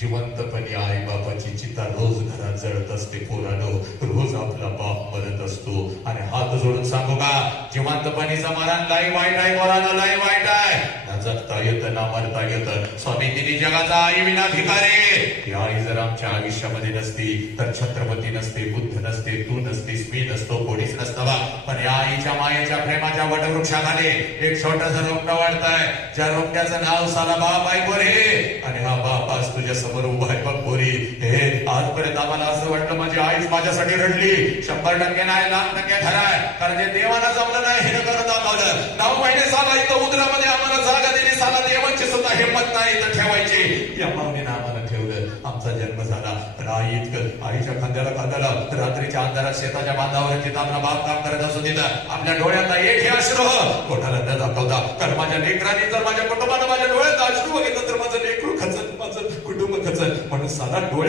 जिवंतपणी आई बापाची चिता रोज घरात जळत असते पोरानो, रोज आपला बाप मरत असतो. आणि हात जोडून सांगू का, जिवंतपणीचा मरण लय वाईट आहे, पोरानं लय वाईट आहे. ना जगता येतं ना मरता येतं. स्वामी तिने जगाचा आई विना भिकारी. ती आई जर आमच्या आयुष्यामध्ये नसती तर छत्रपती नसते, बुद्ध नसते, तू नसतीस, मी नसतो, कोणीच नसतं बा. पण या आईच्या मायेच्या प्रेमाच्या वटवृक्षाखाली एक छोटस रोपटं वाढतंय, ज्या रोपट्याचं नाव साला बाप आहे पोरे. आणि हा बाप आज तुझ्या समोर उभा आहे बघ पोरी. हे आजपर्यंत आम्हाला असं वाटलं माझी आईच माझ्यासाठी रडली. 100% नाही, 1,00,000% खराय. कारण जे देवाला जमलं नाही हे करत दाखवलं. 9 महिने साला इथं उदरामध्ये आम्हाला जागा दिली. साला देवांची सुद्धा हिंमत नाही इथं ठेवायची. या माऊलीनं आम्हाला ठेवलं, आमचा जन्म झाला. पण आई इतकं आईच्या खांद्याला रात्रीच्या अंधारात शेताच्या बांधावर जिथं आपला बाप काम करत असतो तिथं आपल्या डोळ्यातला एक हे अश्रू कोणाला न दाखवता. कारण माझ्या लेकरांनी जर माझ्या कुटुंबानं माझ्या डोळ्यात अश्रू बघितलं तर माझं लेकरू खचत, माझं कुटुंब खचत. म्हणून साला डोळ्यात